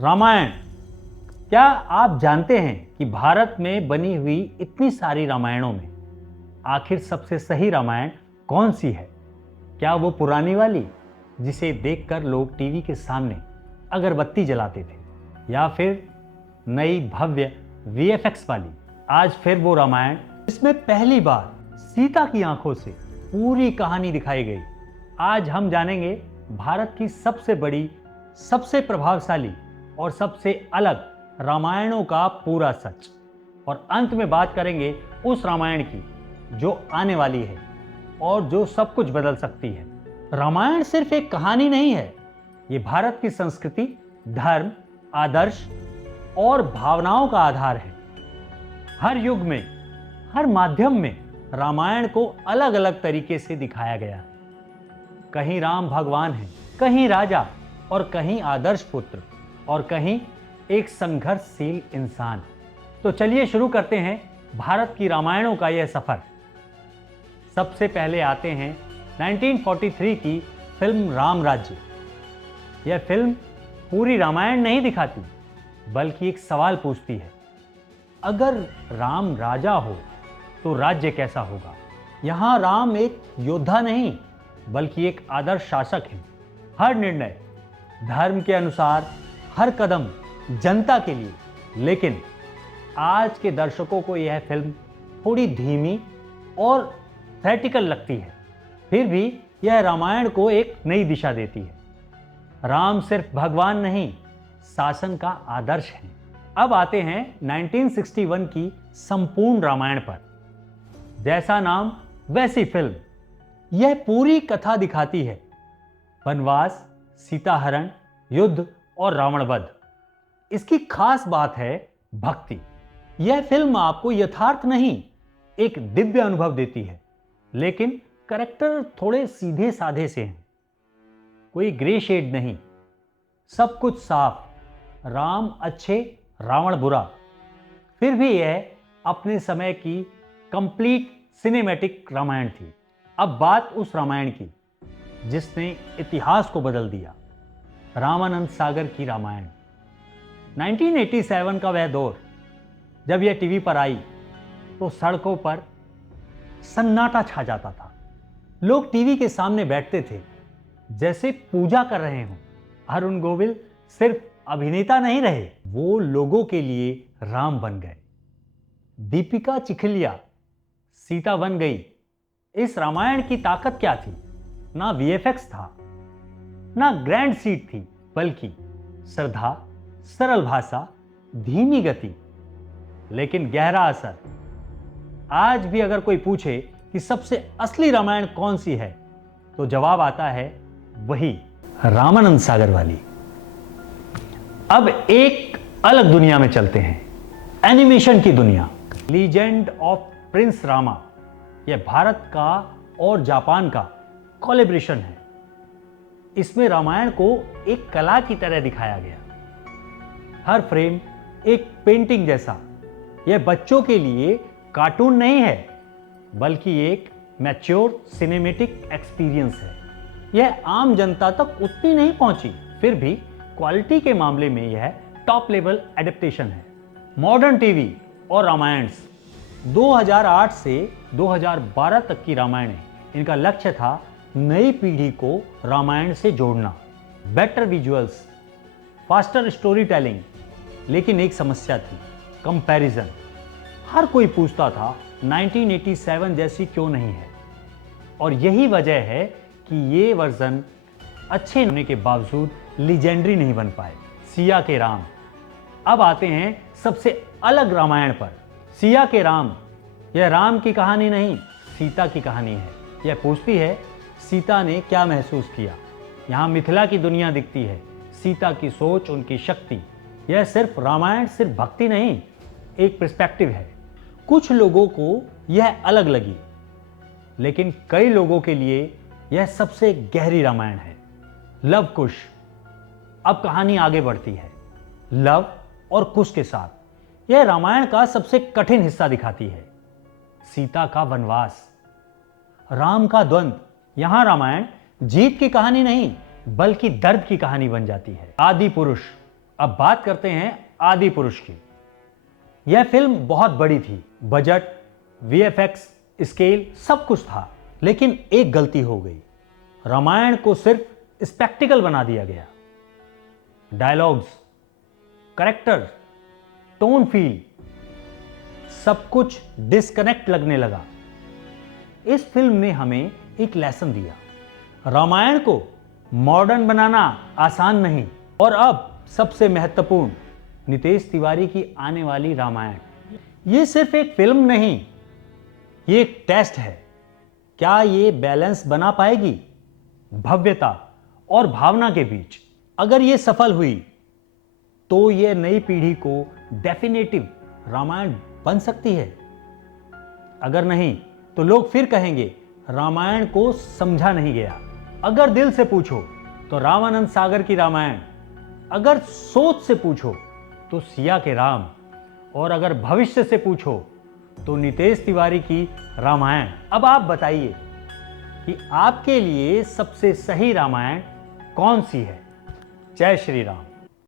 रामायण। क्या आप जानते हैं कि भारत में बनी हुई इतनी सारी रामायणों में आखिर सबसे सही रामायण कौन सी है? क्या वो पुरानी वाली जिसे देखकर लोग टीवी के सामने अगरबत्ती जलाते थे, या फिर नई भव्य वीएफएक्स वाली आज फिर वो रामायण जिसमें पहली बार सीता की आंखों से पूरी कहानी दिखाई गई? आज हम जानेंगे भारत की सबसे बड़ी, सबसे प्रभावशाली और सबसे अलग रामायणों का पूरा सच, और अंत में बात करेंगे उस रामायण की जो आने वाली है और जो सब कुछ बदल सकती है। रामायण सिर्फ एक कहानी नहीं है, ये भारत की संस्कृति, धर्म, आदर्श और भावनाओं का आधार है। हर युग में, हर माध्यम में रामायण को अलग अलग तरीके से दिखाया गया है। कहीं राम भगवान हैं, कहीं राजा, और कहीं आदर्श पुत्र, और कहीं एक संघर्षशील इंसान। तो चलिए शुरू करते हैं भारत की रामायणों का यह सफर। सबसे पहले आते हैं 1943 की फिल्म राम राज्य। यह फिल्म पूरी रामायण नहीं दिखाती, बल्कि एक सवाल पूछती है, अगर राम राजा हो तो राज्य कैसा होगा? यहां राम एक योद्धा नहीं, बल्कि एक आदर्श शासक है। हर निर्णय धर्म के अनुसार, हर कदम जनता के लिए। लेकिन आज के दर्शकों को यह फिल्म थोड़ी धीमी और थ्योरेटिकल लगती है, फिर भी यह रामायण को एक नई दिशा देती है। राम सिर्फ भगवान नहीं, शासन का आदर्श है। अब आते हैं 1961 की संपूर्ण रामायण पर। जैसा नाम वैसी फिल्म, यह पूरी कथा दिखाती है। वनवास, सीताहरण, युद्ध और रावण वध। इसकी खास बात है भक्ति। यह फिल्म आपको यथार्थ नहीं, एक दिव्य अनुभव देती है। लेकिन कैरेक्टर थोड़े सीधे साधे से हैं, कोई ग्रे शेड नहीं, सब कुछ साफ। राम अच्छे, रावण बुरा। फिर भी यह अपने समय की कंप्लीट सिनेमैटिक रामायण थी। अब बात उस रामायण की जिसने इतिहास को बदल दिया, रामानंद सागर की रामायण। 1987 का वह दौर, जब यह टीवी पर आई तो सड़कों पर सन्नाटा छा जाता था। लोग टीवी के सामने बैठते थे जैसे पूजा कर रहे हों। अरुण गोविल सिर्फ अभिनेता नहीं रहे, वो लोगों के लिए राम बन गए। दीपिका चिखलिया सीता बन गई। इस रामायण की ताकत क्या थी? ना वीएफएक्स था, ना ग्रैंड सीट थी, बल्कि श्रद्धा, सरल भाषा, धीमी गति, लेकिन गहरा असर। आज भी अगर कोई पूछे कि सबसे असली रामायण कौन सी है, तो जवाब आता है वही रामानंद सागर वाली। अब एक अलग दुनिया में चलते हैं, एनिमेशन की दुनिया। लीजेंड ऑफ प्रिंस रामा, यह भारत का और जापान का कोलैबोरेशन है। इसमें रामायण को एक कला की तरह दिखाया गया, हर फ्रेम एक पेंटिंग जैसा। यह बच्चों के लिए कार्टून नहीं है, बल्कि एक मैच्योर सिनेमैटिक एक्सपीरियंस है। यह आम जनता तक उतनी नहीं पहुंची, फिर भी क्वालिटी के मामले में यह टॉप लेवल एडेप्टेशन है। मॉडर्न टीवी और रामायण 2008 से 2012 तक की रामायण, इनका लक्ष्य था नई पीढ़ी को रामायण से जोड़ना। Better visuals, faster story telling. लेकिन एक समस्या थी, कंपैरिजन। हर कोई पूछता था 1987 जैसी क्यों नहीं है, और यही वजह है कि ये वर्जन अच्छे होने के बावजूद लीजेंडरी नहीं बन पाए। सिया के राम। अब आते हैं सबसे अलग रामायण पर। सिया के राम, यह राम की कहानी नहीं, सीता की कहानी है। यह पूछती है सीता ने क्या महसूस किया। यहाँ मिथिला की दुनिया दिखती है, सीता की सोच, उनकी शक्ति। यह सिर्फ रामायण सिर्फ भक्ति नहीं, एक पर्सपेक्टिव है। कुछ लोगों को यह अलग लगी, लेकिन कई लोगों के लिए यह सबसे गहरी रामायण है। लव कुश। अब कहानी आगे बढ़ती है लव और कुश के साथ। यह रामायण का सबसे कठिन हिस्सा दिखाती है, सीता का वनवास, राम का द्वंद्व। यहां रामायण जीत की कहानी नहीं, बल्कि दर्द की कहानी बन जाती है। आदि पुरुष, अब बात करते हैं आदि पुरुष की। यह फिल्म बहुत बड़ी थी, बजट, वीएफएक्स, स्केल सब कुछ था, लेकिन एक गलती हो गई। रामायण को सिर्फ स्पेक्टिकल बना दिया गया। डायलॉग्स, कैरेक्टर, टोन फील सब कुछ डिस्कनेक्ट लगने लगा। इस फिल्म ने हमें एक लेसन दिया, रामायण को मॉडर्न बनाना आसान नहीं। और अब सबसे महत्वपूर्ण, नितेश तिवारी की आने वाली रामायण, ये सिर्फ एक फिल्म नहीं, ये एक टेस्ट है। क्या ये बैलेंस बना पाएगी भव्यता और भावना के बीच? अगर ये सफल हुई तो ये नई पीढ़ी को डेफिनेटिव रामायण बन सकती है। अगर नहीं तो लोग फिर कहेंगे रामायण को समझा नहीं गया। अगर दिल से पूछो तो रामानंद सागर की रामायण, अगर सोच से पूछो तो सिया के राम, और अगर भविष्य से पूछो तो नितेश तिवारी की रामायण। अब आप बताइए कि आपके लिए सबसे सही रामायण कौन सी है? जय श्री राम।